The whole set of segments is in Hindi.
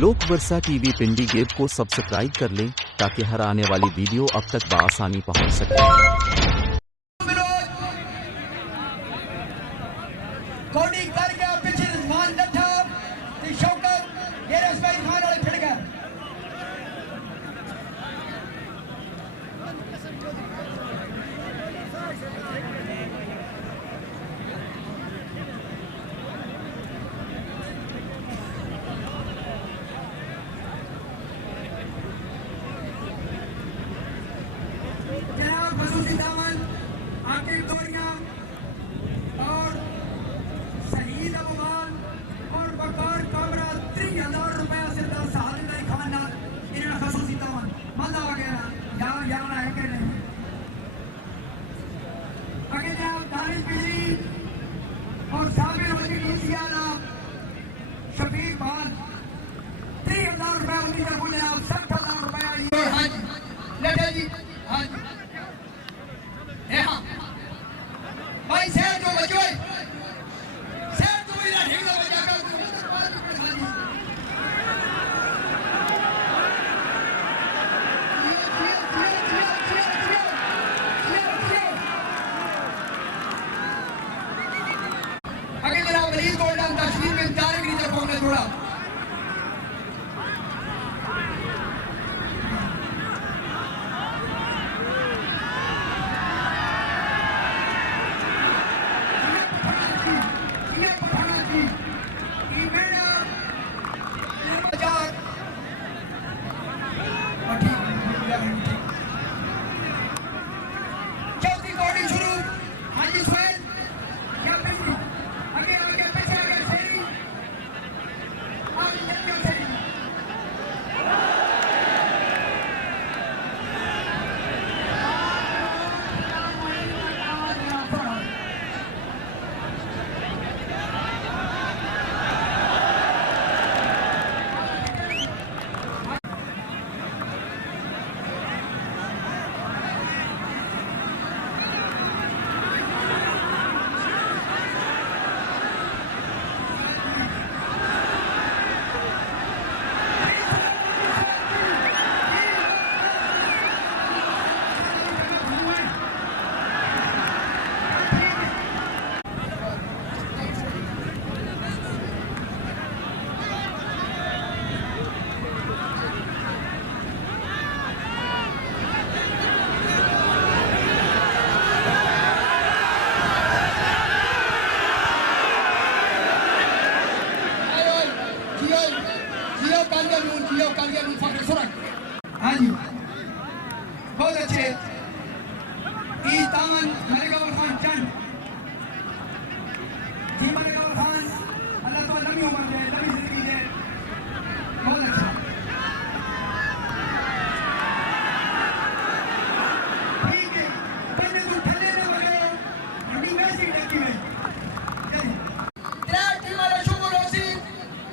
लोक वर्षा टीवी पिंडी गेब को सब्सक्राइब कर लें ताकि हर आने वाली वीडियो अब तक बआसानी पहुंच सके। और शहीद अफगान और वकार कामरा 3000 रुपया सरदार साहब ने खाना इन्हें खसूसी तमन मजा आ गया यार यार है कि नहीं अगर जनाब दानिश बिजली और साबिर वजीर मुसियाला शफीक बाल 3000 रुपया उनकी तरफ जनाब 60,000 रुपया हाँ जी लटे जी हाँ जी हाँ भाई शहर जो बचो शहर तो मेरा ढेला बजा कर अगर मेरा वलीद गोल्डन तस्वीर में तारिक नीचे पहुंचने छोड़ा हाँ जी बहुत अच्छे ई तामन मलिकावर खान चंद जी मलिकावर खान अल्लाह तो लंबी उम्र दे लंबी जिंदगी दे बहुत अच्छा ठीक है पहले तो थले न लगे अभी मैसी डकी में तेरा टीम वाला शुक्र होसी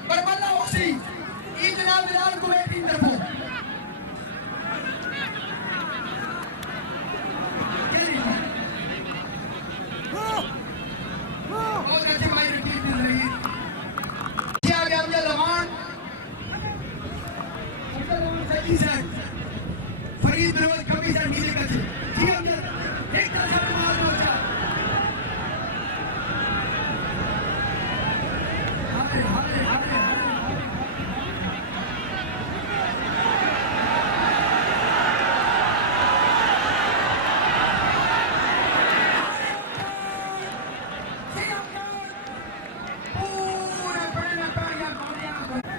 बरमल्ला होसी ई जनाब बिलाल को एक टीम तरफों फरीद बिरोज कभी सर नीचे का जी हम एक तरफ मार मोर्चा हाय हाय हाय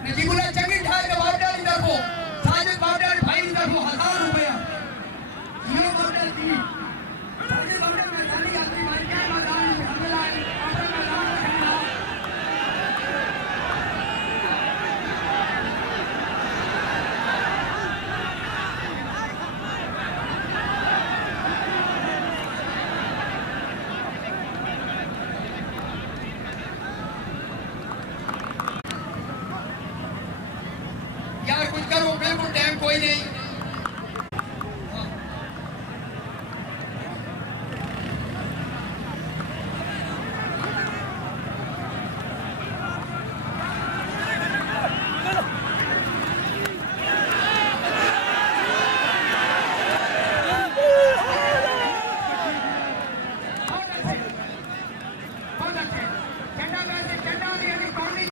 नजीबुल्लाह चंगी ढाल के बाप डाली तरफो साजिद बाप डाली भाई की तरफो 1000 रुपया ये बाप डाली थी साजिद बाप डाली में डाली आती मारी क्या मैदान में हमला अपने मैदान में खेलना यार कुछ करो बिल्कुल टाइम कोई नहीं यानी कौमी